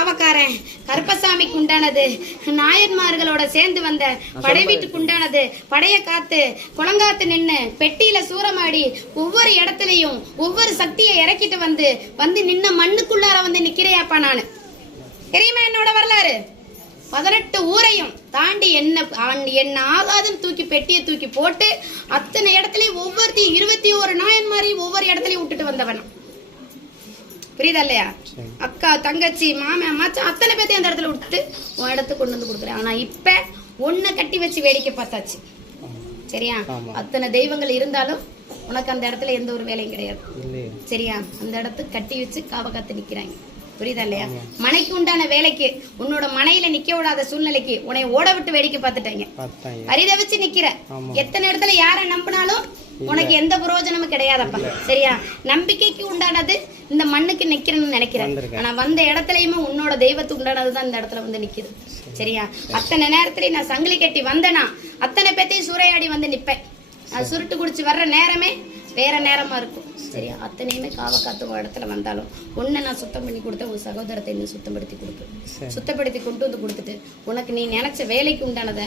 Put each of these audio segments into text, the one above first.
காவக்காரன் கருப்பசாமிக்கு உண்டானது, நாயன்மார்களோட சேர்ந்து வந்த படை வீட்டுக்கு உண்டானது. படைய காத்து குளங்காத்து நின்னு பெட்டியில சூரமாடி ஒவ்வொரு இடத்துலயும் ஒவ்வொரு சக்தியை இறக்கிட்டு வந்து நின்ன மண்ணுக்குள்ளார வந்து நிக்கிறையாப்பா. நானு தெரியுமா என்னோட வரலாறு? 18 ஊரையும் தாண்டி என்ன ஆகாதுன்னு தூக்கி பெட்டியை தூக்கி போட்டு அத்தனை இடத்துலயும் ஒவ்வொருத்தையும் 21 நாயன்மாரையும் ஒவ்வொரு இடத்துலயும் விட்டுட்டு வந்தவன். புரியுதா இல்லையா? அக்கா, தங்கச்சி, மாமன், மச்சான் அத்தனை பேர்த்தையும் அந்த இடத்துல விட்டு உன் இடத்துக்கு கொண்டு வந்து கொடுக்குறேன். ஆனா இப்ப ஒன்ன கட்டி வச்சு வேடிக்கை பார்த்தாச்சு. சரியா? அத்தனை தெய்வங்கள் இருந்தாலும் உனக்கு அந்த இடத்துல எந்த ஒரு வேலையும் கிடையாது. சரியா? அந்த இடத்துக்கு கட்டி வச்சு காவ காத்து நிக்கிறாங்க. புரியுதா இல்லையா? மனைக்கு உண்டான வேலைக்கு உன்னோட மனையில நிக்க விடாத சூழ்நிலைக்கு உன்னை ஓட விட்டு வேடிக்கை பார்த்துட்டாங்க. பரிதவிச்சு நிக்கிற. எத்தனை இடத்துல யார நம்பினாலும் உனக்கு எந்த பிரயோஜனமும் கிடையாதப்பா. சரியா? நம்பிக்கைக்கு உண்டானது இந்த மண்ணுக்கு நிக்கிறேன்னு நினைக்கிறேன். ஆனா வந்த இடத்துலயுமே உன்னோட தெய்வத்துக்கு உண்டானதுதான் இந்த இடத்துல வந்து நிக்குது. சரியா? அத்தனை நேரத்துல நான் சங்கிலி கட்டி வந்தேனா அத்தனை பேத்தையும் சூறையாடி வந்து நிப்பேன். அது சுருட்டு குடிச்சு வர்ற நேரமே வேற நேரமா இருக்கும். சரியா? அத்தனையுமே காவ காத்து இடத்துல வந்தாலும் ஒன்னு நான் சுத்தம் பண்ணி கொடுத்தேன். ஒரு சகோதரத்தை இன்னும் சுத்தப்படுத்தி கொடுப்பேன். சுத்தப்படுத்தி கொண்டு வந்து கொடுத்துட்டு உனக்கு நீ நினைச்ச வேலைக்கு உண்டானதை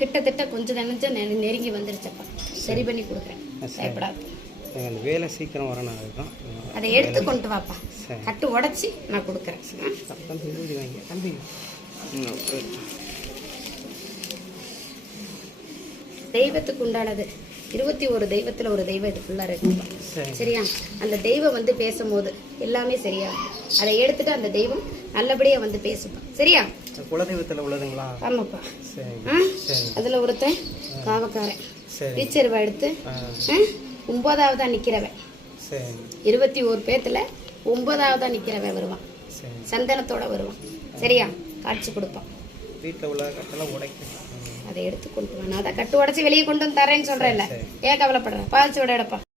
கிட்டத்தட்ட கொஞ்சம் நினைச்ச நெருங்கி வந்துருச்சப்பா. சரி பண்ணி கொடுக்குறேன். பயப்படாது. வேலை சீக்கிரம் வரணும். அதை எடுத்து கொண்டு வாப்பா. கட்டு உடைச்சி நான் கொடுக்குறேன். தெய்வத்துக்கு உண்டானது 21 தெய்வத்துல ஒரு தெய்வம் இதுக்குள்ள இருக்குப்பா. சரியா? அந்த தெய்வம் வந்து பேசும்போது எல்லாமே சரியா. அதை எடுத்துட்டு அந்த தெய்வம் நல்லபடியா வந்து பேசுப்பா. சரியா? குலதெய்வத்துல உள்ளதுங்களா? ஆமாப்பா. அதுல ஒருத்தன் காவக்காரன் டீச்சர் எடுத்து 9ஆவதா நிக்கிறவன். 21 பேத்துல 9ஆவதா நிக்கிறவன் வருவான். சந்தனத்தோட வருவான். சரியா? காட்சி கொடுப்பான். வீட்டுல உள்ள கட்டெல்லாம் உடைக்கும். அதை எடுத்து கொண்டு வா. நான் அதை கட்டு உடைச்சு வெளியே கொண்டு வந்து தரேன்னு சொல்றேன். இல்ல ஏன் கவலைப்படுறேன்? பாதிச்சு விட எடுப்பா.